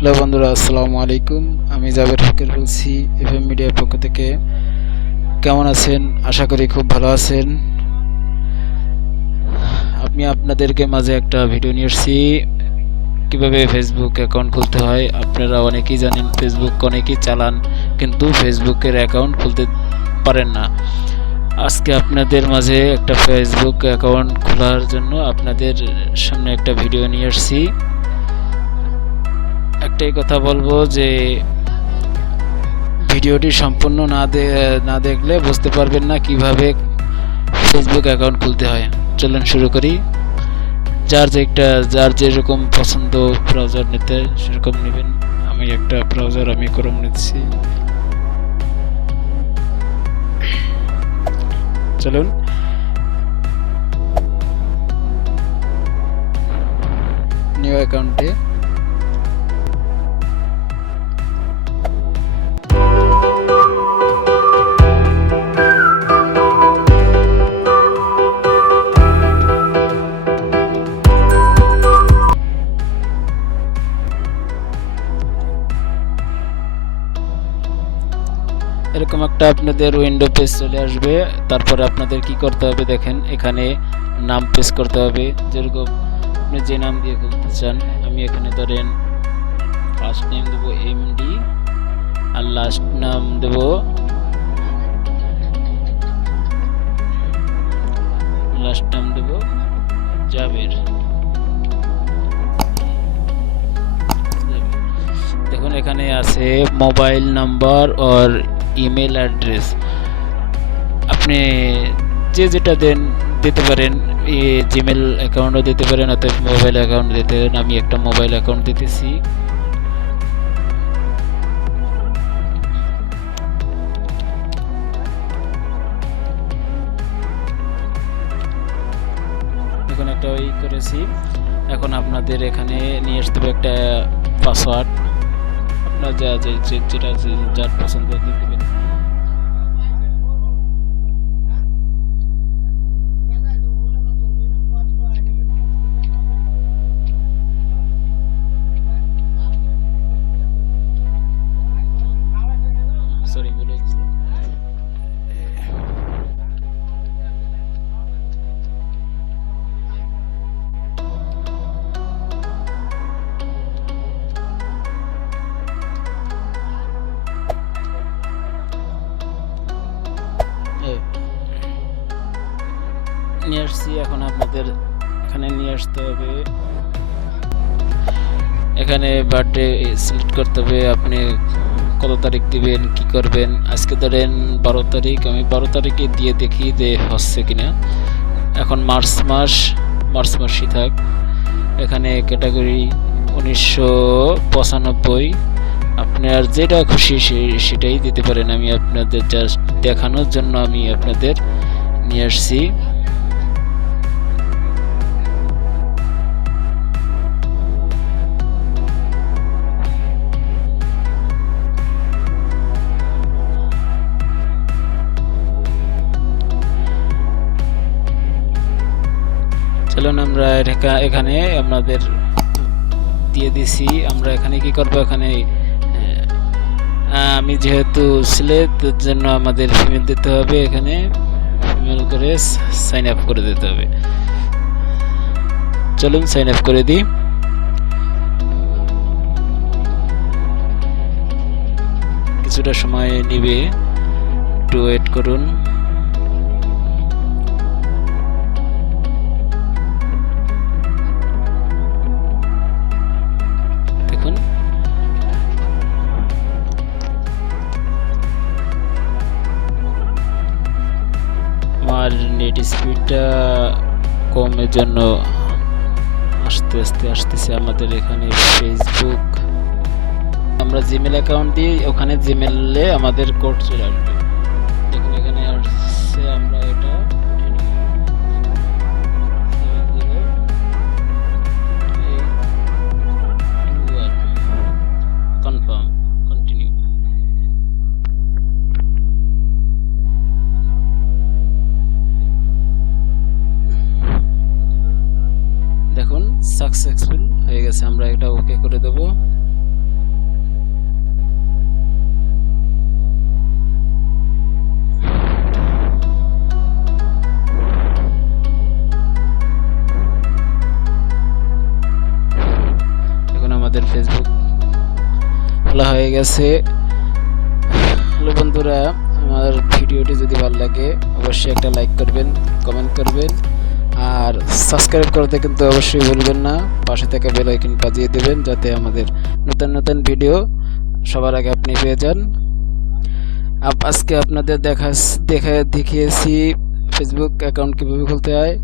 Hello বন্ধুরা, আসসালামু আলাইকুম। আমি জাবের ফকির বলছি এফএম মিডিয়ার পক্ষ থেকে। কেমন আছেন? আশা করি খুব ভালো আছেন। আমি আপনাদেরকে মাঝে একটা ভিডিও নিয়ে এসেছি, কীভাবে ফেসবুক অ্যাকাউন্ট খুলতে হয়। আপনারা অনেকেই জানেন, ফেসবুক অনেকেই চালান, কিন্তু ফেসবুকের অ্যাকাউন্ট খুলতে পারেন না। আজকে আপনাদের মাঝে একটা ফেসবুক অ্যাকাউন্ট খোলার জন্য আপনাদের সামনে একটা ভিডিও নিয়ে এসেছি। একটাই কথা বলবো যে ভিডিওটি সম্পূর্ণ না দেখলে বুঝতে পারবেন না কিভাবে ফেসবুক অ্যাকাউন্ট খুলতে হয়। চলুন শুরু করি। যার যেরকম পছন্দ ব্রাউজার নিতে সেরকম নেবেন। আমি একটা ব্রাউজার ক্রোম নিচ্ছি। চলুন নিউ অ্যাকাউন্টে এরকম একটা আপনাদের উইন্ডো পেজ চলে আসবে। তারপরে আপনাদের কি করতে হবে দেখেন, এখানে নাম পেস্ট করতে হবে। যেরকম আপনি যে নাম দিয়ে খুলতে চান, আমি এখানে ধরেন ফার্স্ট নেম দেবো এমডি আর লাস্ট নাম দেবো জাবের। দেখুন এখানে আছে মোবাইল নাম্বার আর ইমেল অ্যাড্রেস। আপনি যেটা দিতে পারেন, জিমেল অ্যাকাউন্টও দিতে পারেন অথবা মোবাইল অ্যাকাউন্ট দিতে পারেন। আমি একটা মোবাইল অ্যাকাউন্ট দিতেছি। এখন একটা করেছি। এখন আপনাদের এখানে নিয়ে আসতে হবে একটা পাসওয়ার্ড। আপনার যেটা যার পছন্দ দিয়ে দেবেন। সরি বলেছি। নিয়ে আসছি। এখন আপনাদের এখানে নিয়ে আসতে হবে। এখানে বার্থডে সিলেক্ট করতে হবে। আপনি কত তারিখ দিবেন, কি করবেন। আজকে ধরেন 12 তারিখ, আমি 12 তারিখে দিয়ে দেখি যে হচ্ছে কিনা। এখন মার্চ মাসই থাক। এখানে ক্যাটাগরি 1995। আপনার যেটা খুশি সেটাই দিতে পারেন। আমি আপনাদের জাস্ট দেখানোর জন্য আমি আপনাদের নিয়ে আসছি। চলুন আমরা এখানে আপনাদের দিয়ে দিছি। আমরা এখানে কি করব, এখানে আমি যেহেতু ছেলেদের জন্য আমাদের ফিমেল দিতে হবে। এখানে ফিমেল করে সাইন আপ করে দিতে হবে। চলুন সাইন আপ করে দিই। কিছুটা সময় নিবে, একটু ওয়েট করুন। দেখুন আমার নেট স্পিডটা কমের জন্য আস্তে আস্তে আসতেছে। আমাদের এখানে ফেসবুক, আমরা জিমেল অ্যাকাউন্ট দিই, ওখানে জিমেলে আমাদের কোড চলে আসবে। দেখুন এখানে আসছে। আমরা এটা কনফার্ম কন্টিনিউ। দেখুন সাকসেসফুল হয়ে গেছে। আমরা এটা ওকে করে দেব। আমাদের ফেসবুক খোলা হয়ে গেছে। হ্যালো বন্ধুরা, আমার ভিডিওটি যদি ভালো লাগে অবশ্যই একটা লাইক করবেন, কমেন্ট করবেন, আর সাবস্ক্রাইব করতে কিন্তু অবশ্যই ভুলবেন না। পাশে থাকা বেল আইকন বাজিয়ে দেবেন যাতে আমাদের নতুন নতুন ভিডিও সবার আগে আপনি পেয়ে যান। আজকে আপনাদের দেখিয়েছি ফেসবুক অ্যাকাউন্ট কীভাবে খুলতে হয়।